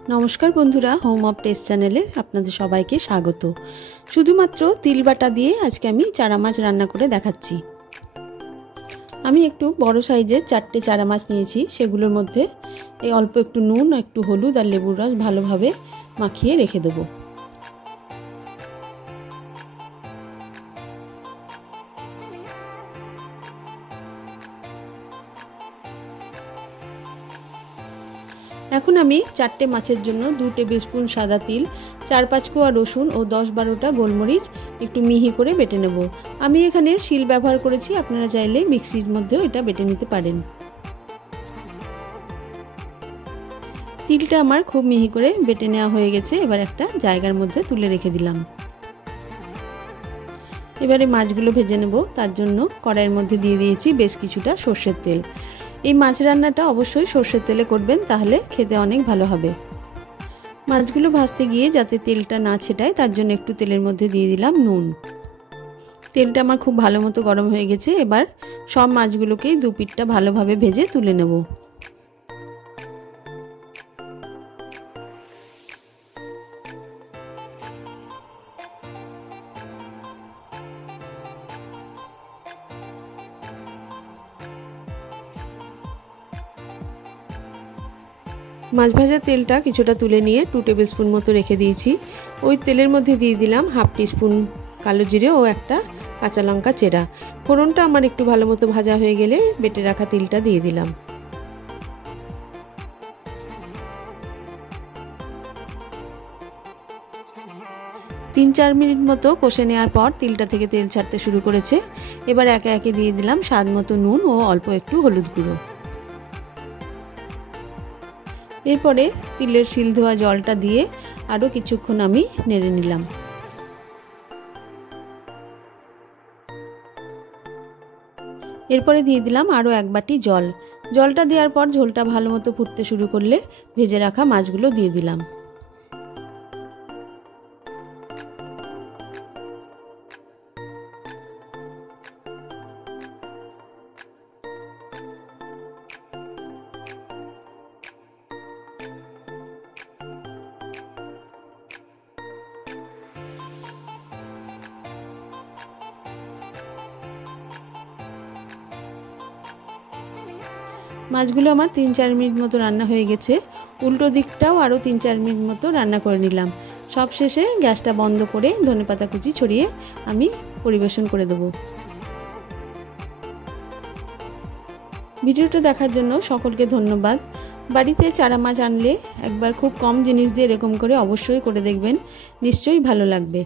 नमस्कार बंधुरा home of test चैनेले आपनादेर सबाइके स्वागत। शुधुमात्र तिल बाटा दिए आज के आमी चारा माछ रान्ना करे देखाच्छि। आमी एकटु बड़ो साइजेर 4टे चारा माछ नियेछि, सेगुलोर मध्य अल्प एकटु नुन, एकटु हलुद और लेबुर रस भालोभाबे माखिए रेखे देब। এখন আমি 4টে মাছের জন্য 2 টেবিল স্পুন সাদা তিল, 4-5 কোয়া রসুন ও 10-12টা গোলমরিচ একটু মিহি করে বেটে নেব। আমি এখানে শিল ব্যবহার করেছি, আপনারা চাইলে মিক্সির মধ্যেও এটা বেটে নিতে পারেন। তিলটা আমার খুব মিহি করে বেটে নেওয়া হয়ে গেছে, এবার একটা জায়গার মধ্যে তুলে রেখে দিলাম। এবারে মাছগুলো ভেজে নেব, তার জন্য কড়াইয়ের মধ্যে দিয়ে দিয়েছি বেশ কিছুটা সরষের তেল। এই মাছ রান্নাটা অবশ্যই সরষের তেলে করবেন, তাহলে খেতে অনেক ভালো হবে। মাছগুলো ভাজতে গিয়ে যাতে তেলটা না ছেটায় তার জন্য একটু তেলের মধ্যে দিয়ে দিলাম নুন। তেলটা আমার খুব ভালো মতো গরম হয়ে গেছে, এবার সব মাছগুলোকেই দু পিঠটা ভালোভাবে ভেজে তুলে নেব। মাছ ভাজার তেলটা কিছুটা তুলে নিয়ে 2 টেবিল স্পুন মতো রেখে দিয়েছি। ওই তেলের মধ্যে দিয়ে দিলাম 1/2 টিস্পুন কালো জিরে ও একটা কাঁচা লঙ্কা চেরা। ফোড়নটা আমার একটু ভালো মতো ভাজা হয়ে গেলে বেটে রাখা তিলটা দিয়ে দিলাম। তিন 4 মিনিট মতো কষে নেওয়ার পর তিলটা থেকে তেল ছাড়তে শুরু করেছে। এবার একে একে দিয়ে দিলাম স্বাদ মতো নুন ও অল্প একটু হলুদ গুঁড়ো। এরপরে তিলের শিল ধোয়া জলটা দিয়ে আরো কিছুক্ষণ আমি নেড়ে নিলাম। এরপরে দিয়ে দিলাম আরো 1 বাটি জল। জলটা দেওয়ার পর ঝোলটা ভালো মতো ফুটতে শুরু করলে ভেজে রাখা মাছগুলো দিয়ে দিলাম। মাছগুলো আমার 3-4 মিনিট মতো রান্না হয়ে গেছে। উল্টো দিকটাও আরও 3-4 মিনিট মতো রান্না করে নিলাম। সব শেষে গ্যাসটা বন্ধ করে ধনেপাতা কুচি ছড়িয়ে আমি পরিবেশন করে দেব। ভিডিওটা দেখার জন্য সকলকে ধন্যবাদ। বাড়িতে চারা মাছ আনলে একবার খুব কম জিনিস দিয়ে এরকম করে অবশ্যই করে দেখবেন, নিশ্চয়ই ভালো লাগবে।